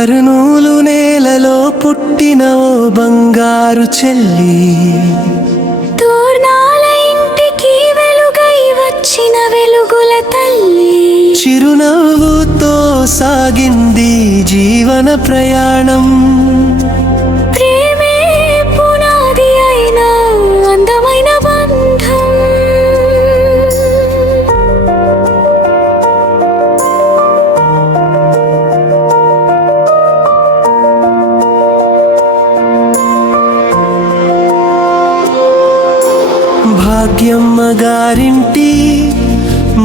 కర్నూలు నేలలో పుట్టిన ఓ బంగారు చెల్లి, తోర్నాల ఇంటికి వెలుగై వచ్చిన వెలుగుల తల్లి. చిరునవ్వుతో సాగింది జీవన ప్రయాణం. ప్రేమే పునాది అయిన అందమైన బంధం. భాగ్యమ్మ గారింటి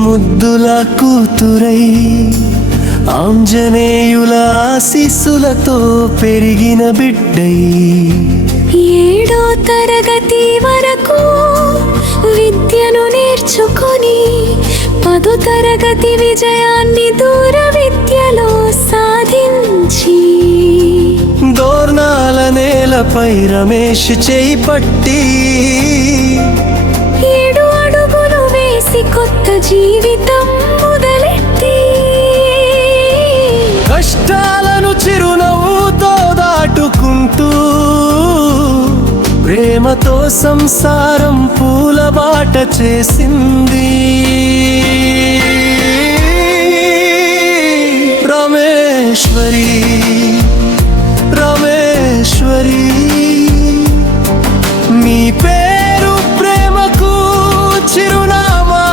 ముద్దుల కూతురై, ఆంజనేయుల ఆశీస్సులతో పెరిగిన బిడ్డై, 7వ తరగతి వరకు విద్యను నేర్చుకొని 10వ తరగతి విజయాన్ని దూర విద్యలో సాధించి, దోర్నాల నేలపై రమేష్ చేయి పట్టి 7 అడుగులు వేసి కొత్త జీవితం మొదలెట్టి, కష్టాలను చిరునవ్వుతో దాటుకుంటూ ప్రేమతో సంసారం పూల బాట చేసింది. రమేశ్వరి రమేశ్వరి, మీ పేరు ప్రేమకు చిరునామా.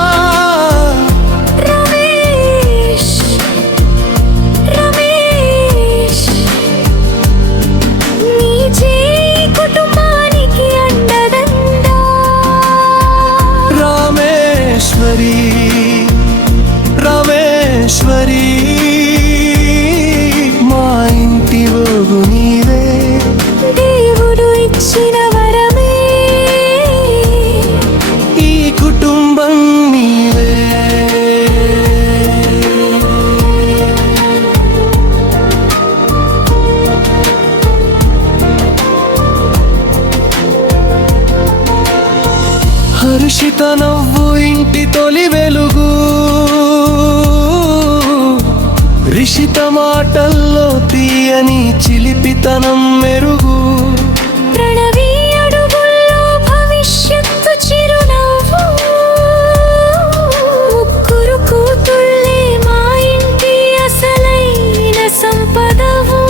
రమేష్ రమేష్, నీ చేయి కుటుంబానికి అండదండ. రామేశ్వరి రమేశ్వరి, మా ఇంటి ఓగు నీవే, దేవుడు ఇచ్చిన వరమే ఈ కుటుంబం నీవే. హర్షిత నవ్వు ఇంటి తొలి వెలుగు, రిషిత మాటల్లో తీయని చిలిపితనం మెరుగు, ప్రణవి అడుగుల్లో భవిష్యత్తు చిరునవ్వు. ముగ్గురు కూతుళ్ళే మా ఇంటి అసలైన సంపదవు.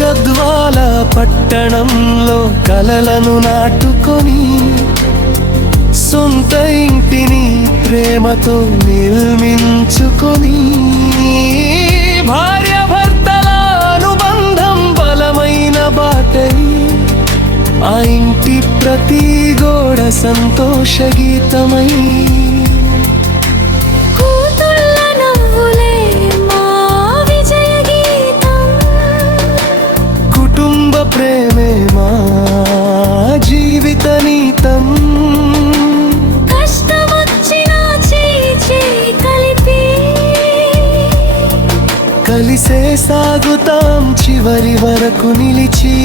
గద్వాల పట్టణంలో కలలను నాటుకొని సొంత ఇంటిని ప్రేమతో నిర్మించుకొని, భార్య భర్తల అనుబంధం బలమైన బాటై, ఆ ఇంటి ప్రతి గోడ సంతోష గీతమై, కూతుళ్ళ నవ్వులే మా విజయ గీతం. కుటుంబ ప్రేమే మా జీవిత నీతం. కష్టమొచ్చినా చేయి చేయి కలిపి, కలిసే సాగుతాం చివరి వరకు నిలిచి.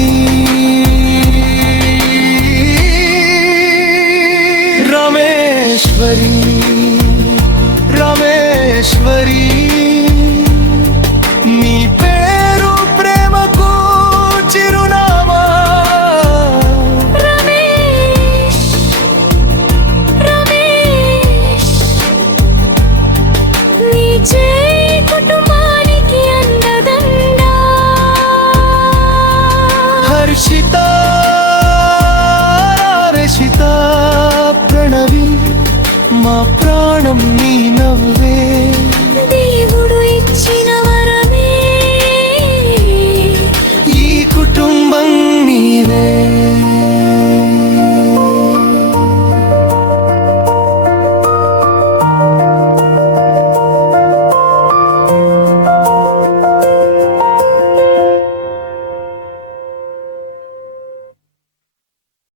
రమేశ్వరి రమేశ్వరి, మీ పేరు ప్రేమకు చిరునామా. రమేష్ రమేష్, నీ చేయి కుటుంబానికి అండదండ. హర్షిత రషిత ప్రణవి, మా ప్రాణం నీ నవ్వే.